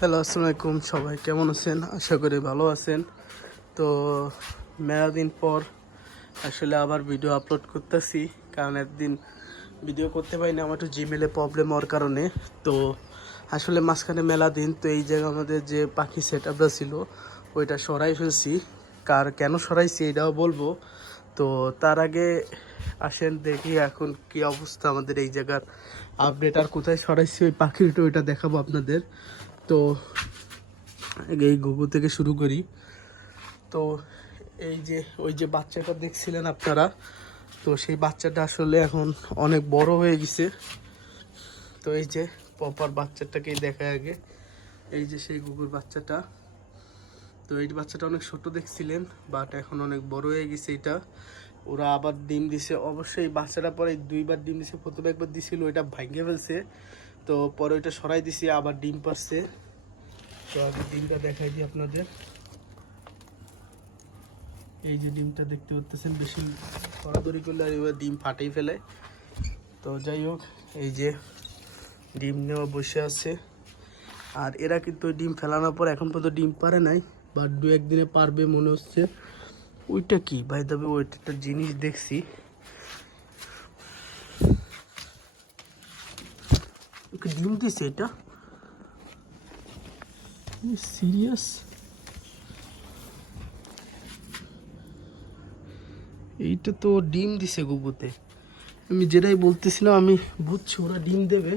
Hello আসসালামু আলাইকুম সবাই, কেমন আছেন? আশা করি ভালো আছেন। তো মেলা দিন পর আসলে আবার ভিডিও আপলোড করতেছি, কারণ একদিন ভিডিও করতে পারি না আমার একটু জিমেলে প্রবলেম হওয়ার কারণে। তো আসলে মাঝখানে মেলা দিন, তো এই জায়গায় আমাদের যে পাখি সেট আপটা ছিল, ওইটা সরাই ফেলছি। কার কেন সরাইছি, এটাও বলব। তো তার আগে আসেন দেখি এখন কি অবস্থা আমাদের এই জায়গার আপডেট আর কোথায় সরাইছি ওই পাখিটা ওইটা দেখাবো আপনাদের। তো এই গুগু থেকে শুরু করি। তো এই যে, ওই যে বাচ্চাটা দেখছিলেন আপনারা, তো সেই বাচ্চাটা আসলে এখন অনেক বড় হয়ে গেছে। তো এই যে প্রপার বাচ্চাটাকেই দেখায় আগে। এই যে সেই গুগুর বাচ্চাটা। তো এই বাচ্চাটা অনেক ছোট দেখছিলেন বাট এখন অনেক বড় হয়ে গেছে এটা। ওরা আবার ডিম দিছে। অবশ্যই বাচ্চাটা পরে দুইবার ডিম দিছে, প্রথমে একবার দিছিল, ওইটা ভাঙে ফেলছে। তো পরে ওইটা সরাই দিছি, আবার ডিম পারছে। তো আগে ডিমটা দেখাই দিই আপনাদের। এই যে ডিমটা দেখতে পাচ্ছেন বেশি দৌড়াদৌড়ি করলে আর এবার ডিম ফাটেই ফেলে। তো যাই হোক, এই যে ডিম নেওয়া বসে আছে। আর এরা কিন্তু ডিম ফেলানোর পর এখন পর্যন্ত ডিম পারে নাই বাট দু একদিনে পারবে মনে হচ্ছে। ওইটা কি? ভাই তবে ওইটা একটা জিনিস দেখছি। ওকে ডিম দিছে এটা। সিরিয়াস এইটা তো ডিম দিছে গুগুতে আমি যেটাই বলতেছিলাম, আমি বুঝছি ওরা ডিম দেবে,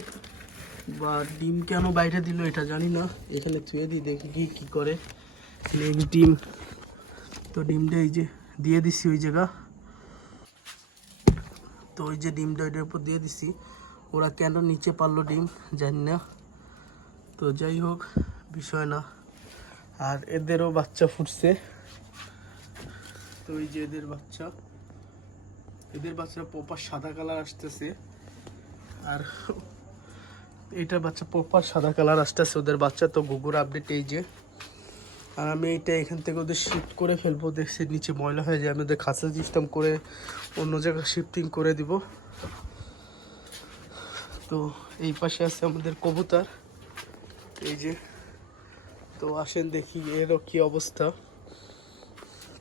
বা ডিম কেন বাইরে দিল এটা জানি না। এখানে থুয়ে দিই, দেখি কি কি করে। এখানে ডিম। তো ডিমটা এই যে দিয়ে দিছি ওই জায়গা। তো ওই যে ডিমটা ওইটার উপর দিয়ে দিছি। ওরা কেন নিচে পারল ডিম, জানি না। তো যাই হোক, বিষয় না। আর এদেরও বাচ্চা ফুটছে। তো এই যে এদের বাচ্চা। এদের বাচ্চা পোপার সাদা কালার আসতেছে। আর এটা বাচ্চা পোপার সাদা কালার আসতেছে ওদের বাচ্চা। তো গুগুর আপডেট এই যে। আর আমি এইটা এখান থেকে ওদের শিফট করে ফেলব। দেখছি নিচে ময়লা হয়ে যায়। আমি ওদের খাঁচা সিস্টেম করে অন্য জায়গায় শিফটিং করে দিব। তো এই পাশে আছে আমাদের কবুতর। এই যে, তো আসেন দেখি এরও কি অবস্থা।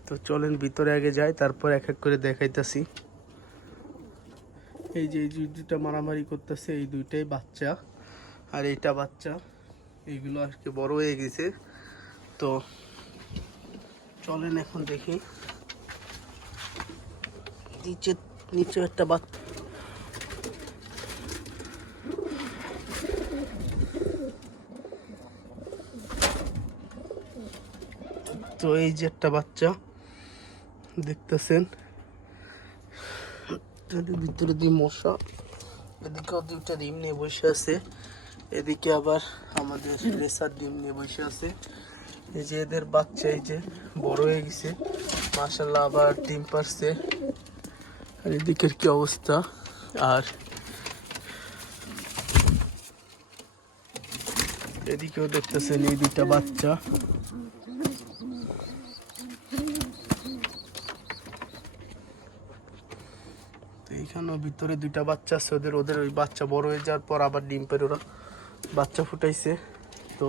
তো চলেন ভিতরে আগে যাই, তারপর এক এক করে দেখাইতাছি। এই যে এই যে দুইটা মারামারি করতেছে, এই দুইটাই বাচ্চা আর এইটা বাচ্চা। এইগুলো আজকে বড় হয়ে গেছে। তো চলেন এখন দেখি। নিচে নিচে একটা বাচ্চা। তো এই যে একটা বাচ্চা, দেখতেছেন। ভিতরে দিয়ে মশা, এদিকেও দুইটা ডিম নিয়ে বসে আছে। এদিকে আবার আমাদের রেসার ডিম নিয়ে বসে আছে। এই যে এদের বাচ্চা এই যে বড় হয়ে গেছে। মাশাল্লাহ আবার ডিম পারছে। আর এদিকের কি অবস্থা? আর এদিকেও দেখতেছেন এই দুইটা বাচ্চা। এইখানেও ভিতরে দুইটা বাচ্চা আছে, ওদের ওদের ওই বাচ্চা বড় হয়ে যাওয়ার পর আবার ডিম পেরে ওরা বাচ্চা ফুটাইছে। তো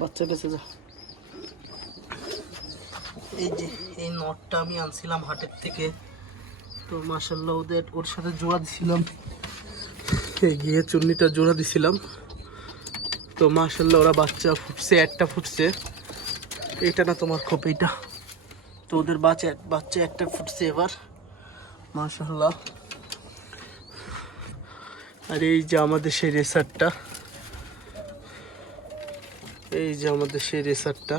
বাচ্চার কাছে যা। এই যে, এই নটটা আমি আনছিলাম হাটের থেকে। তো মাসাল্লাহ ওদের ওর সাথে জোড়া দিছিলাম। গিয়ে চুন্নিটা জোড়া দিছিলাম। তো মাসাল্লাহ ওরা বাচ্চা ফুটছে, একটা ফুটছে। এটা না তোমার খোপ এটা তো ওদের বাচ্চা বাচ্চা একটা ফুটছে এবার। মাশাল্লাহ আর এই যে আমাদের সেই রেসারটা। এই যে আমাদের সেই রেসারটা।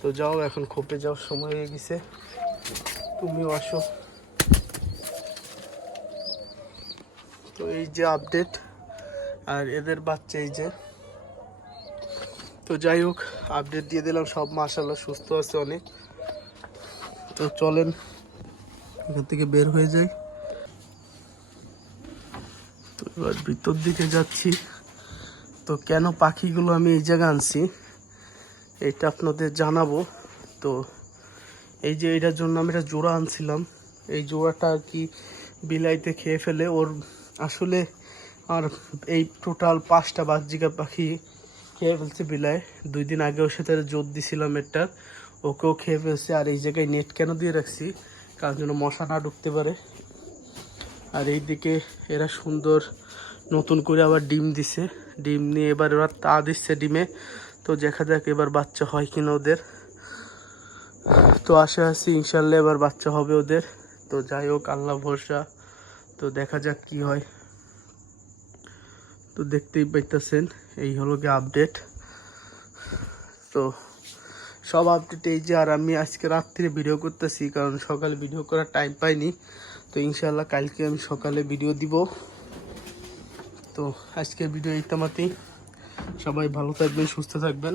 তো যাও, এখন খোপে যাওয়ার সময় হয়ে গেছে। তুমিও আসো। তো এই যে আপডেট আর এদের বাচ্চা এই যে। তো যাই হোক আপডেট দিয়ে দিলাম, সব মাশাল্লাহ সুস্থ আছে অনেক। তো চলেন, এখান থেকে বের হয়ে যাই। তো এবার ভিতর দিকে যাচ্ছি। তো কেন পাখিগুলো আমি এই জায়গায় আনছি, এটা আপনাদের জানাব। তো এই যে এটার জন্য আমি একটা জোড়া আনছিলাম। এই জোড়াটা আর কি বিলাইতে খেয়ে ফেলে। ওর আসলে আর এই টোটাল পাঁচটা বাজজিকা পাখি খেয়ে ফেলছে বিলায় দুই দিন আগে ওর সাথে জোর দিছিলাম একটা। ওকেও খেয়ে ফেলছে, আর এই জায়গায় নেট কেন দিয়ে রাখছি? কারণ যেন মশা না ঢুকতে পারে? আর এই দিকে এরা সুন্দর নতুন করে আবার ডিম দিছে। ডিম নিয়ে এবার ওরা তা দিচ্ছে ডিমে। তো দেখা যাক এবার বাচ্চা হয় কিনা ওদের। তো আশা আছি ইনশাল্লাহ এবার বাচ্চা হবে ওদের। তো যাই হোক, আল্লাহ ভরসা। তো দেখা যাক কি হয়। তো দেখতেই পাইতেছেন, এই হলো গিয়ে আপডেট তো সব আপডেট এই যে আর আমি আজকে রাত্রে ভিডিও করতেছি, কারণ সকালে ভিডিও করার টাইম পাইনি। তো ইনশাল্লাহ কালকে আমি সকালে ভিডিও দিব। তো আজকের ভিডিও এই তামাতেই। সবাই ভালো থাকবেন, সুস্থ থাকবেন।